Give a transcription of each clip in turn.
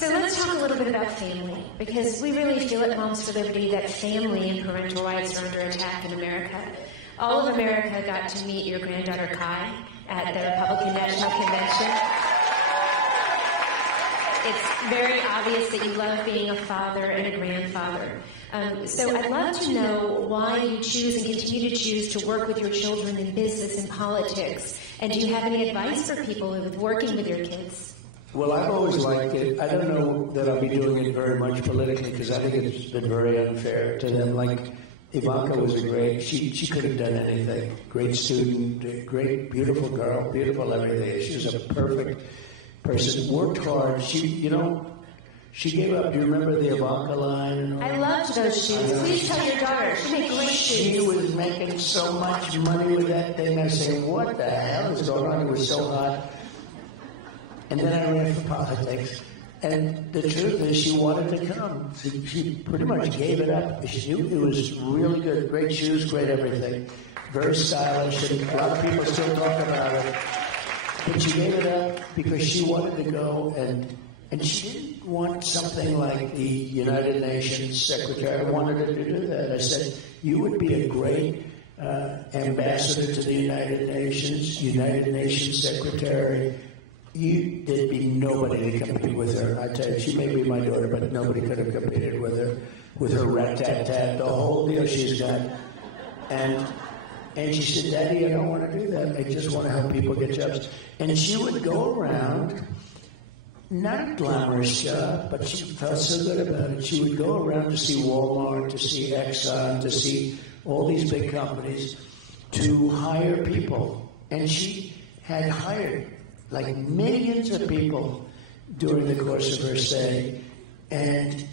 So let's talk a little bit about family, because we really feel at Moms for Liberty that family and parental rights are under attack in America. All of America got to meet your granddaughter Kai at the Republican National Convention. It's very obvious that you love being a father and a grandfather. So I'd love to know why you choose and continue to choose to work with your children in business and politics. And do you have any advice for people with working with your kids? Well, I've always liked it. I don't know that I'll be doing it very much politically because I think it's been very unfair to them. Like, Ivanka was she could have done anything. Great student, great, beautiful girl, beautiful everything. She was a perfect person. Worked hard. She gave up. Do you remember the Ivanka line? I loved those shoes. Please tell your daughter. She made great shoes. She was making so much money with that thing. I said, what the hell is going on? It was so hot. And then I ran for politics. And the truth is, she wanted to come. She pretty much gave it up. She knew it was really good. Great shoes, great everything. Very stylish, and a lot of people still talk about it. But she gave it up because she wanted to go, and she didn't want something like the United Nations Secretary. I wanted her to do that. I said, you would be a great ambassador to the United Nations Secretary. There'd be nobody to compete with her. I tell you, she may be my daughter, but nobody could have competed with her. With her rat-tat-tat, the whole deal she's got. And she said, Daddy, I don't want to do that. I just want to help people get jobs. And she would go around, not a glamorous job, but she felt so good about it. She would go around to see Walmart, to see Exxon, to see all these big companies, to hire people. And she had hired like millions of people during the course of her stay. And,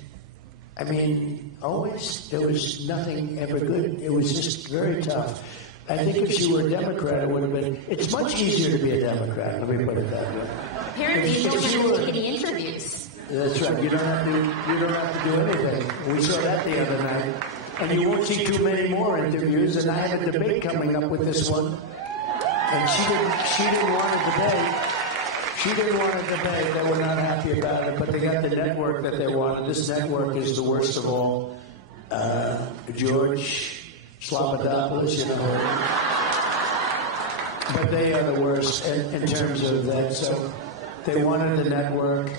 I mean, always there was nothing ever good. It was just very tough. I think if she were a Democrat, it would have been, it's much easier to be a Democrat, let me put it that way. Apparently you don't have to take any interviews. That's right, you don't have to do anything. We saw that the other night. And you won't see too many more interviews, and I have a debate coming up with this one. And she didn't want a debate. She didn't want a debate. They were not happy about it, but they got the network that they wanted. This network is the worst of all. George Slobodanopoulos, but they are the worst in terms of that. So they wanted the network,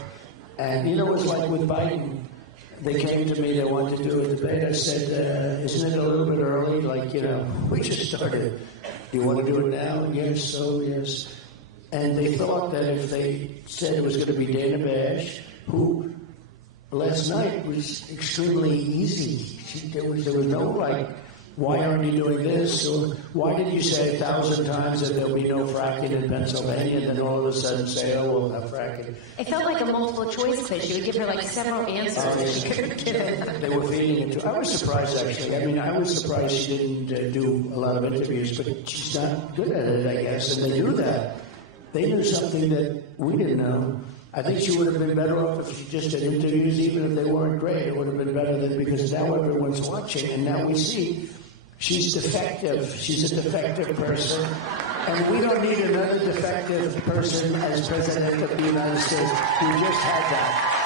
and it was like with Biden. They came to me, they wanted to do a debate. I said, isn't it a little bit early? Like, we just started. Do you want to do it now? Yes, so yes. And they thought that if they said it was going to be Dana Bash, who last night was extremely easy. There was no like, why aren't you doing this? Or why did you say 1,000 times that there'll be no fracking in Pennsylvania, and then all of a sudden say, oh, we'll have fracking? It felt like a multiple choice quiz. You would give her like several answers that she could have given. They were feeding it to her. I was surprised, actually. I mean, I was surprised she didn't do a lot of interviews, but she's not good at it, I guess, and they knew that. They knew something that we didn't know. I think she would have been better off if she just did interviews, even if they weren't great. It would have been better than, because now everyone's watching, and now we see she's defective. She's a defective person. And we don't need another defective person as president of the United States. We just had that.